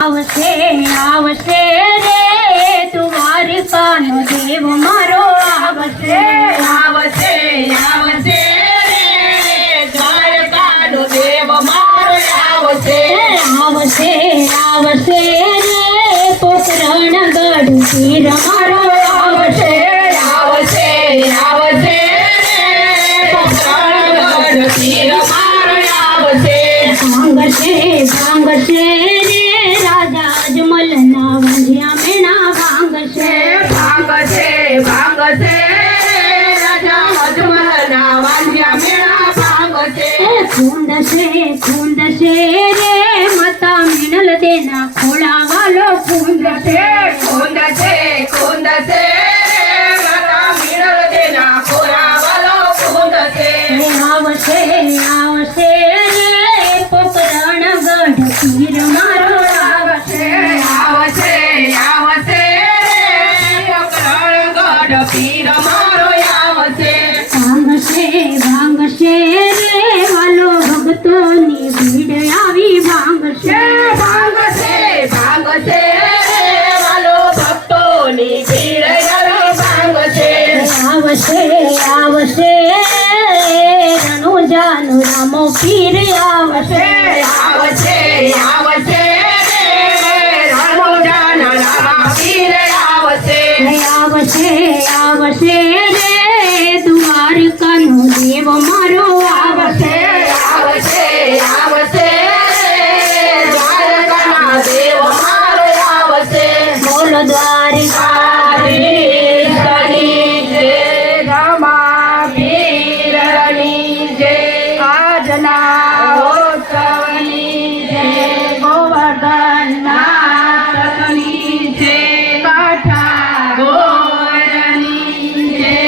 આવશે આવશે રે દ્વારકાનો દેવ મારો આવશે આવશે આવશે રે દ્વારકાનો દેવ મારો આવશે આવશે આવશે રે પોકરણગઢ પીર મારો આવશે આવશે આવશે રે પોકરણગઢ પીર મારો આવશે ભાંગશે ભાંગશે રે રાજા અજમલના વંજ્યા મેણા ભાંગશે ભાંગશે ભાંગશે રાજા અજમલના વાંજ્યા મેળા ભાંગશે ખૂંદશે ખૂંદશે રે માતા મિનલ દેના ખોળા વાલો ખૂંદશે ખૂંદશે ખૂંદશે માતા મિનલ દેના ખોરા વાલો ખૂંદશે આવશે આવશે રે પોકરણગઢ પીર મારો આવશે આવશે આવશે પોકરણગઢ પીર મારો આવશે ભાંગશે ભાંગશે રે વાલો ભક્તોની ભીડ આવી ભાંગશે ભાંગશે ભાંગશે વાલો ભક્તોની ભીડ આવી ભાંગશે આવશે આવશે રણુજાનો રામો પીર આવશે આવશે આવશે રણુજાના રામા પીર આવશે આવશે આવશે રે દ્વારકાનો દેવ મારો આવશે આવશે આવશે દ્વારકાના દેવ મારો આવશે બોલો દ્વારકાધીશની જય. રમા પીરની જય આજના ઉત્સવની જય ગોવર્ધનનાથની જય કાઠા ગોરની જય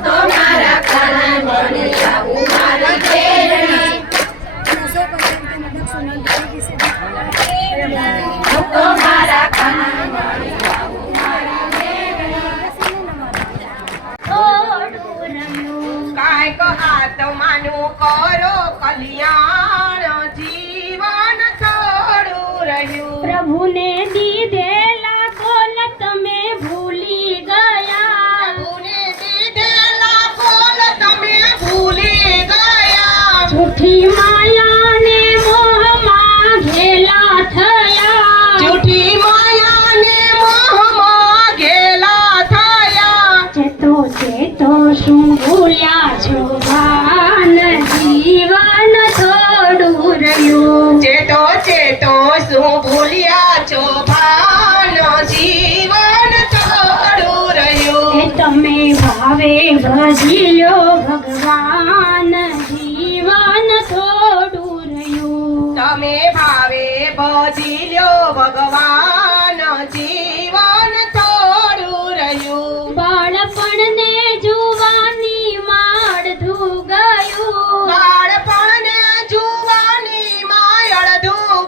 તો મારા કાના બની આવું મારી તેરણી તો મારા કાના બની આવું મારી થોડું રહ્યું કાંઈક આત્માનું કરો કલ્યાણ જીવન થોડું રહ્યું પ્રભુને દીધેલા બોલ તમે ભૂલી ગયા પ્રભુને દીધેલા બોલ તમે ભૂલી ગયા જૂઠી માયાને મોહમાં ઘેલા થયા જૂઠી માયાને મોહમાં ઘેલા થયા ચેતો ચેતો શું ભૂલ્યા છો ભાન જીવન થોડું રહ્યું ચેતો ચેતો શું ભૂલ્યા છો ભાન જીવન થોડું એ રહ્યું તમે ભાવે ભજી લ્યો ભગવાન જીવન થોડું રહ્યું તમે ભાવે ભજી લ્યો ભગવાન જીવન થોડું રહ્યું બાળપણને જુવાની માળધું ગયું બાળપણને જુવાનીમાં અડધું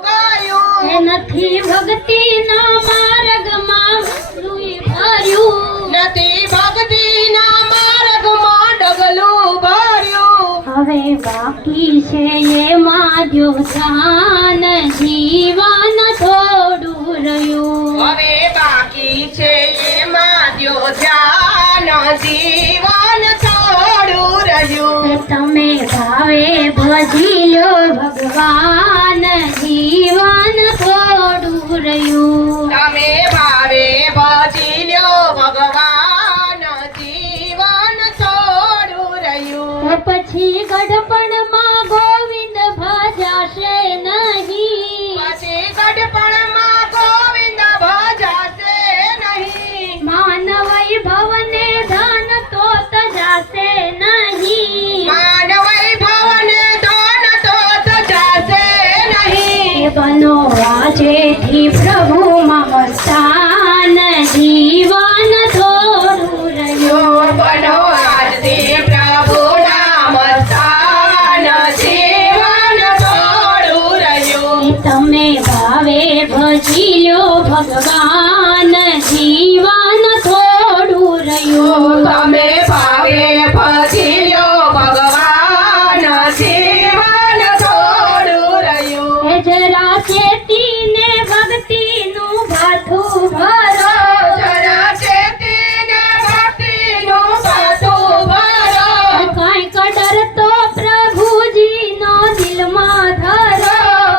એ ગયું નથી ભક્તિના માર્ગમાં ડગલું ભર્યું નથી ભક્તિના માર્ગમાં ડગલું ભર્યું હવે બાકી છે એમાં દ્યો ધ્યાન જીવન થોડું રહ્યું હવે બાકી છે એમાં દ્યો ધ્યાન જીવન થોડું રહ્યું તમે ભાવે ભજી લ્યો ભગવાન જીવન થોડું રહ્યું તમે ભાવે ભજી લ્યો ભગવાન જીવન થોડું રહ્યું તો પછી ગઢપણમાં ગોવિંદ ભજાશે નહીં પછી ગઢપણમાં ગોવિંદ ભજાશે નહીં માનવ ભવને ધન તો તજાશે નહીં માન વૈભવને ધન તો તજાશે નહીં એ બનો આજેથી પ્રભુમાં મસ્તાન જીવન થોડું રહ્યું બનો આજથી પ્રભુના મસ્તાન જીવન થોડું રહ્યું તમે ભાવે ભજી લ્યો ભગવાન જીવન થોડું રહ્યું તમે ભાવે ભજી લ્યો ભગવાન જીવન થોડું રહ્યું એ જરા ચેતીને ભક્તિનું ભાથું ભરો જરા ચેતીને ભક્તિનું ભાથું ભરો કાંઈક ડર તો પ્રભુજીનો દિલમાં ધરો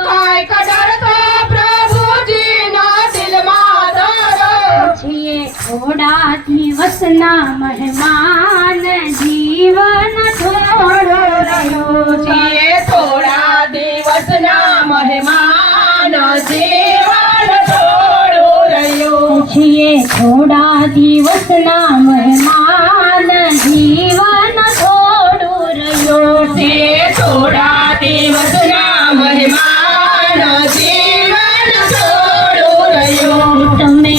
કાંઈક ડર તો પ્રભુજીના દિલમાં ધરો છીએ થોડા દિવસના મહેમાન જીવન થોડો રહ્યો છીએ થોડા દિવસના મહેમાન જીવન થોડું રહ્યું છીએ થોડા દિવસના મહેમાન જીવન થોડું રહ્યું છીએ થોડા દિવસના મહેમાન જીવન થોડું રહ્યું તમે